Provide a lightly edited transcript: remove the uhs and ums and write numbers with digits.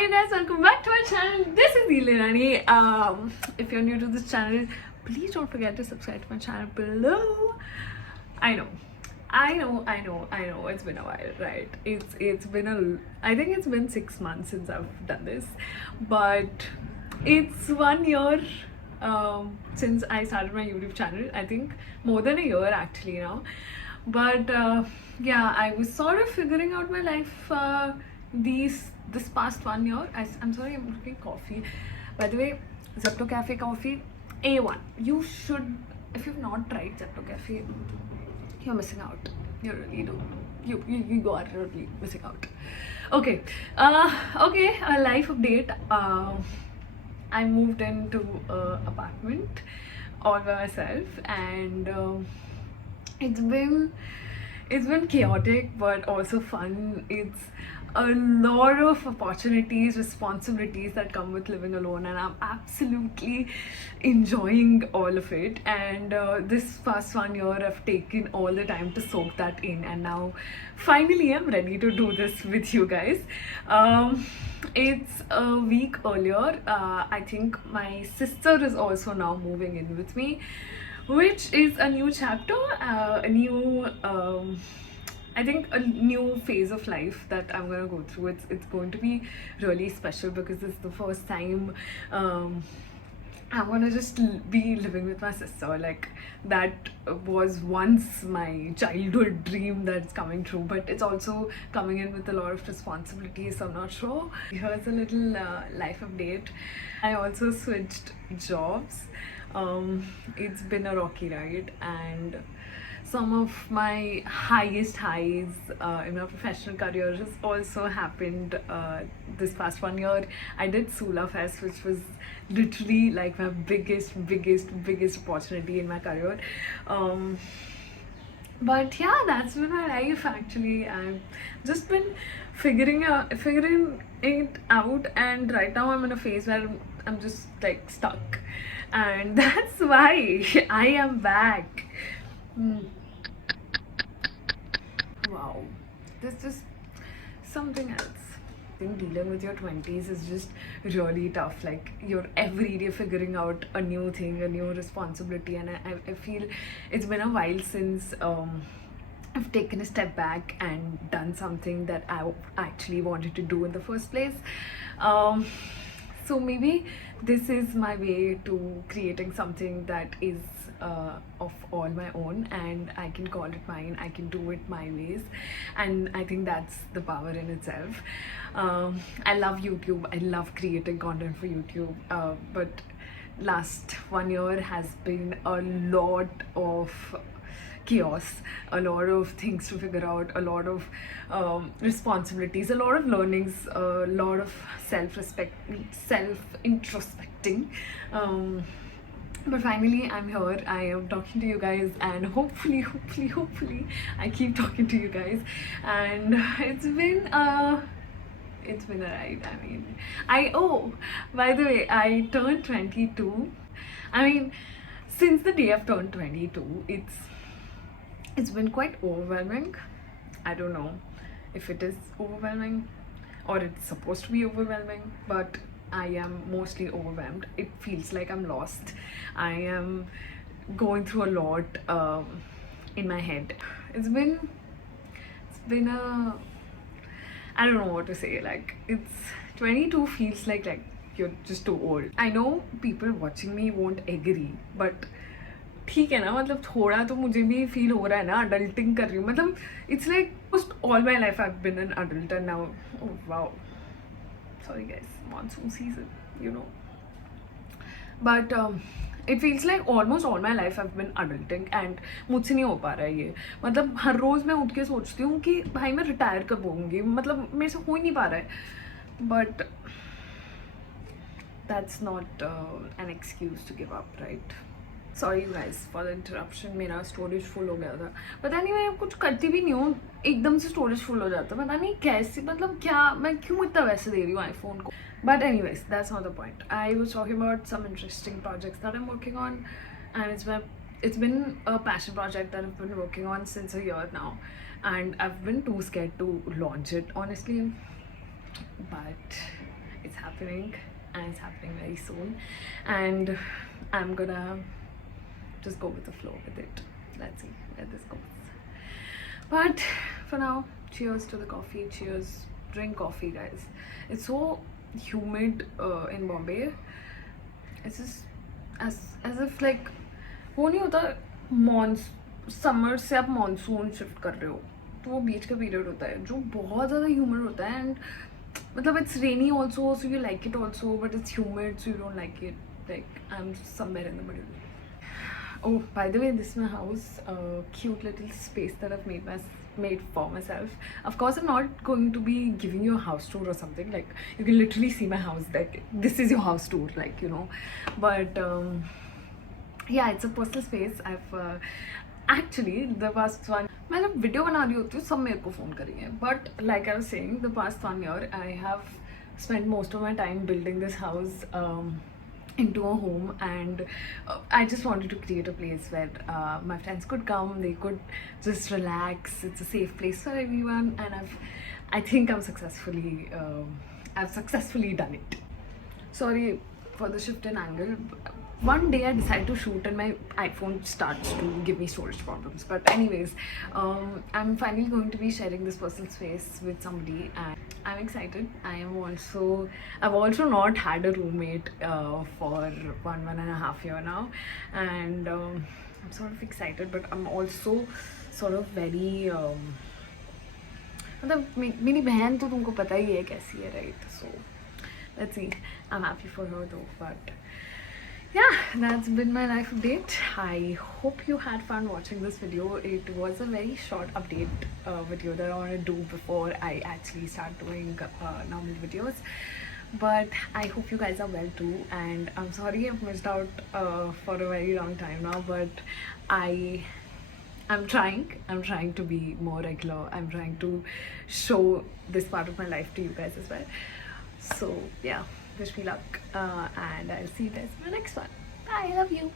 Hi guys, welcome back to my channel. This is Neeli Rani. If you're new to this channel, please don't forget to subscribe to my channel below. I know. It's been a while, right? It's been I think it's been 6 months since I've done this, but it's 1 year since I started my YouTube channel. I think more than a year actually now. But yeah, I was sort of figuring out my life this past 1 year. I'm sorry, I'm drinking coffee. By the way, Zepto Cafe coffee, A1. You should, if you've not tried Zepto Cafe, you're missing out. You really do. You are really missing out. Okay. Okay. A life update. I moved into an apartment all by myself, and it's been chaotic but also fun. It's a lot of opportunities, responsibilities that come with living alone, and I'm absolutely enjoying all of it. And this past 1 year I've taken all the time to soak that in, and now finally I'm ready to do this with you guys. It's a week earlier. I think my sister is also now moving in with me, which is a new chapter, a new I think a new phase of life that I'm gonna go through. It's going to be really special because it's the first time I'm gonna just be living with my sister. Like, that was once my childhood dream that's coming true, but it's also coming in with a lot of responsibilities, so I'm not sure. Here's a little life update. I also switched jobs. It's been a rocky ride, and some of my highest highs in my professional career has also happened this past 1 year. I did Sula Fest, which was literally like my biggest opportunity in my career. But yeah, that's been my life actually. I've just been figuring it out, and right now I'm in a phase where I'm just like stuck, and that's why I am back. Wow, this is something else. I think dealing with your 20s is just really tough. Like, you're every day figuring out a new thing, a new responsibility, and I feel it's been a while since I've taken a step back and done something that I actually wanted to do in the first place. So maybe this is my way to creating something that is of all my own, and I can call it mine. I can do it my ways, and I think that's the power in itself. I love YouTube. I love creating content for YouTube, but last 1 year has been a lot of chaos, a lot of things to figure out, a lot of responsibilities, a lot of learnings, a lot of self-introspecting. But finally I'm here. I am talking to you guys, and hopefully I keep talking to you guys. And it's been a ride. I mean, oh, by the way, I turned 22. I mean, since the day I've turned 22, it's been quite overwhelming. I don't know if it is overwhelming or it's supposed to be overwhelming, but I am mostly overwhelmed. It feels like I'm lost. I am going through a lot in my head. It's been a, I don't know what to say. Like, it's 22 feels like you're just too old. I know people watching me won't agree, but ठीक है ना, मतलब थोड़ा तो मुझे भी feel हो रहा है ना, अडल्टिंग कर रही हूँ. मतलब it's like most all my life I have been an adult, and now wow, sorry guys, monsoon season, you know. But it feels like almost all my life I've been adulting, and मुझसे नहीं हो पा रहा है ये. मतलब हर रोज़ मैं उठ के सोचती हूँ कि भाई मैं रिटायर कब होंगी, मतलब मेरे से हो ही नहीं पा रहा है. But that's not an excuse to give up, right? Sorry guys for the interruption. मेरा स्टोरेज फुल हो गया था. पता नहीं, मैं कुछ करती भी नहीं हूँ, एकदम से स्टोरेज फुल हो जाता है. पता नहीं कैसे, मतलब क्या, मैं क्यों इतना वैसे दे रही हूँ आईफोन को. But anyways, that's not the point. I was talking about some interesting projects that I am working on, and it's been a passion project that I've been working on since a year now, and I've been too scared to launch it, honestly. But happening, and it's happening very soon, and I'm gonna just go with the flow with it. Let's see where this goes. But for now, cheers to the coffee. Cheers. Drink coffee, guys. It's so humid in Bombay. It's just as if like वो नहीं होता summer से आप monsoon shift कर रहे हो, तो वो बीच का पीरियड होता है जो बहुत ज़्यादा ह्यूमिड होता है. एंड मतलब it's rainy also, so you like it also, but it's humid, so you don't like it. Like I am somewhere in the middle. Oh, by the way, this is my house. Cute little space that I've made for myself. Of course, I'm not going to be giving you a house tour or something. Like, you can literally see my house. Like, this is your house tour, like, you know. But yeah, it's a personal space. I've actually the past one. मैं जब video बना रही होती हूँ सब मेरे को phone करेंगे. But like I was saying, the past 1 year I have spent most of my time building this house. Into a home, and I just wanted to create a place where my friends could come, they could just relax. It's a safe place for everyone, and I think I've successfully done it. Sorry for the shift in angle. One day I decided to shoot and my iPhone starts to give me storage problems. But anyways, I'm finally going to be sharing this personal space with somebody, and I'm excited. I've also not had a roommate for one and a half year now, and I'm sort of excited, but I'm also sort of very मतलब मेरी बहन तो तुमको पता ही है कैसी है, right? So let's see. I'm happy for her though, but yeah, that's been my life update. I hope you had fun watching this video. It was a very short update video that I want to do before I actually start doing normal videos. But I hope you guys are well too, and I'm sorry I've missed out for a very long time now, but I'm trying to be more regular. I'm trying to show this part of my life to you guys as well. So yeah, wish me luck, and I'll see you guys in the next one. Bye, I love you.